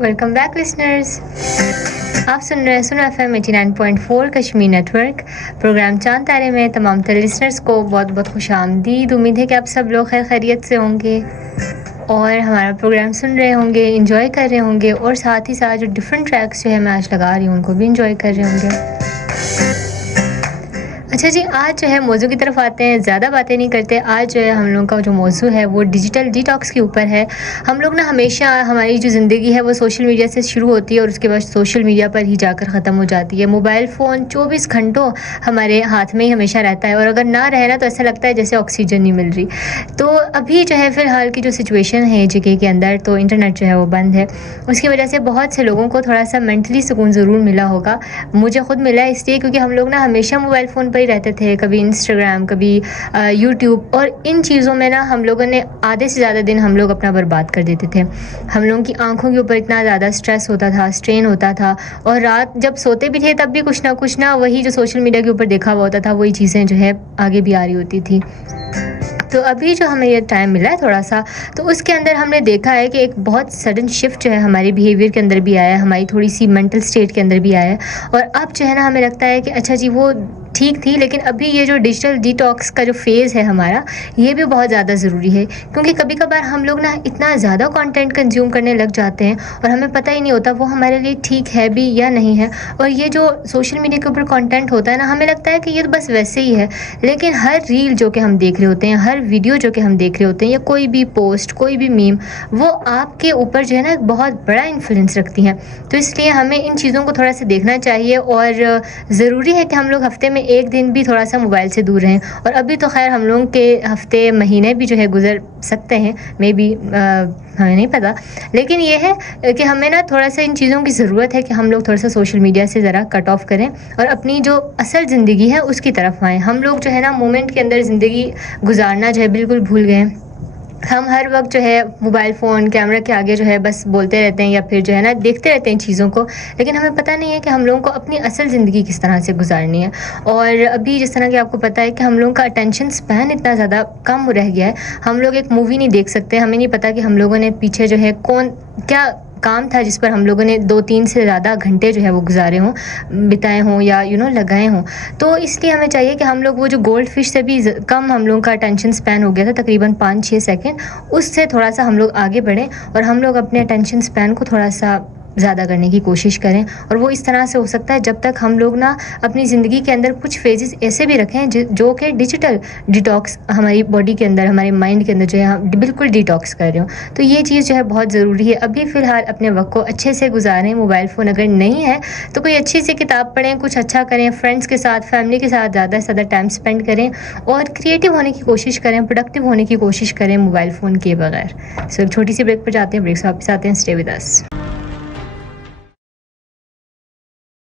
Welcome back listeners. आप सुन रहे हैं सुनो FM 89.4 कश्मीर नेटवर्क। प्रोग्राम चांद तारे में तमाम तर लिसनर्स को बहुत बहुत खुश आमदीद। उम्मीद है कि आप सब लोग खैर खैरियत से होंगे और हमारा प्रोग्राम सुन रहे होंगे, इंजॉय कर रहे होंगे और साथ ही साथ जो डिफरेंट ट्रैक्स जो है मैं आज लगा रही हूँ उनको भी इंजॉय कर रहे होंगे। अच्छा जी, आज जो है मौजू की तरफ आते हैं। ज़्यादा बातें नहीं करते। आज जो है हम लोगों का जो मौजू है वो डिजिटल डिटॉक्स के ऊपर है। हम लोग ना हमेशा हमारी जो ज़िंदगी है वो सोशल मीडिया से शुरू होती है और उसके बाद सोशल मीडिया पर ही जाकर ख़त्म हो जाती है। मोबाइल फ़ोन 24 घंटों हमारे हाथ में ही हमेशा रहता है और अगर ना रहे ना तो ऐसा लगता है जैसे ऑक्सीजन नहीं मिल रही। तो अभी जो है फ़िलहाल की जो सिचुएशन है जगह के अंदर, तो इंटरनेट जो है वो बंद है। उसकी वजह से बहुत से लोगों को थोड़ा सा मेंटली सुकून ज़रूर मिला होगा। मुझे खुद मिला है इसलिए क्योंकि हम लोग ना हमेशा मोबाइल फ़ोन पर ही रहते थे, कभी इंस्टाग्राम, कभी यूट्यूब, और इन चीज़ों में ना हम लोगों ने आधे से ज़्यादा दिन हम लोग अपना बर्बाद कर देते थे। हम लोगों की आंखों के ऊपर इतना ज़्यादा स्ट्रेस होता था, स्ट्रेन होता था, और रात जब सोते भी थे तब भी कुछ ना वही जो सोशल मीडिया के ऊपर देखा हुआ होता था वही चीज़ें जो है आगे भी आ रही होती थी। तो अभी जो हमें ये टाइम मिला है थोड़ा सा, तो उसके अंदर हमने देखा है कि एक बहुत सडन शिफ्ट जो है हमारे बिहेवियर के अंदर भी आया है, हमारी थोड़ी सी मेंटल स्टेट के अंदर भी आया है। और अब जो है ना हमें लगता है कि अच्छा जी वो ठीक थी, लेकिन अभी ये जो डिजिटल डिटॉक्स का जो फ़ेज़ है हमारा, ये भी बहुत ज़्यादा ज़रूरी है। क्योंकि कभी-कभार हम लोग ना इतना ज़्यादा कंटेंट कंज़्यूम करने लग जाते हैं और हमें पता ही नहीं होता वो हमारे लिए ठीक है भी या नहीं है। और ये जो सोशल मीडिया के ऊपर कंटेंट होता है ना, हमें लगता है कि ये तो बस वैसे ही है, लेकिन हर रील जो कि हम देख रहे होते हैं, हर वीडियो जो कि हम देख रहे होते हैं, या कोई भी पोस्ट, कोई भी मीम, वो आपके ऊपर जो है ना एक बहुत बड़ा इन्फ्लुएंस रखती हैं। तो इसलिए हमें इन चीज़ों को थोड़ा सा देखना चाहिए और ज़रूरी है कि हम लोग हफ़्ते में एक दिन भी थोड़ा सा मोबाइल से दूर रहें। और अभी तो खैर हम लोगों के हफ़्ते, महीने भी जो है गुज़र सकते हैं, मे बी, हमें नहीं पता। लेकिन ये है कि हमें ना थोड़ा सा इन चीज़ों की ज़रूरत है कि हम लोग थोड़ा सा सोशल मीडिया से ज़रा कट ऑफ करें और अपनी जो असल ज़िंदगी है उसकी तरफ आएँ। हम लोग जो है ना मोमेंट के अंदर ज़िंदगी गुजारना जो है बिल्कुल भूल गए हैं। हम हर वक्त जो है मोबाइल फ़ोन, कैमरा के आगे जो है बस बोलते रहते हैं या फिर जो है ना देखते रहते हैं चीज़ों को, लेकिन हमें पता नहीं है कि हम लोगों को अपनी असल ज़िंदगी किस तरह से गुजारनी है। और अभी जिस तरह कि आपको पता है कि हम लोगों का अटेंशन स्पैन इतना ज़्यादा कम रह गया है, हम लोग एक मूवी नहीं देख सकते, हमें नहीं पता कि हम लोगों ने पीछे जो है कौन क्या काम था जिस पर हम लोगों ने 2-3 से ज़्यादा घंटे जो है वो गुजारे हों, बिताए हों या लगाए हों। तो इसलिए हमें चाहिए कि हम लोग वो जो गोल्ड फिश से भी कम हम लोगों का अटेंशन स्पैन हो गया था, तकरीबन 5-6 सेकंड, उससे थोड़ा सा हम लोग आगे बढ़ें और हम लोग अपने अटेंशन स्पैन को थोड़ा सा ज़्यादा करने की कोशिश करें। और वो इस तरह से हो सकता है जब तक हम लोग ना अपनी ज़िंदगी के अंदर कुछ फेजेस ऐसे भी रखें जो कि डिजिटल डिटॉक्स हमारी बॉडी के अंदर, हमारे माइंड के अंदर जो है हम बिल्कुल डिटॉक्स कर रहे हो। तो ये चीज़ जो है बहुत ज़रूरी है। अभी फ़िलहाल अपने वक्त को अच्छे से गुजारें। मोबाइल फ़ोन अगर नहीं है तो कोई अच्छी सी किताब पढ़ें, कुछ अच्छा करें, फ्रेंड्स के साथ, फैमिली के साथ ज़्यादा से ज़्यादा टाइम स्पेंड करें और क्रिएटिव होने की कोशिश करें, प्रोडक्टिव होने की कोशिश करें मोबाइल फ़ोन के बगैर। सो एक छोटी सी ब्रेक पर जाते हैं, ब्रेक से वापस आते हैं। Stay with us.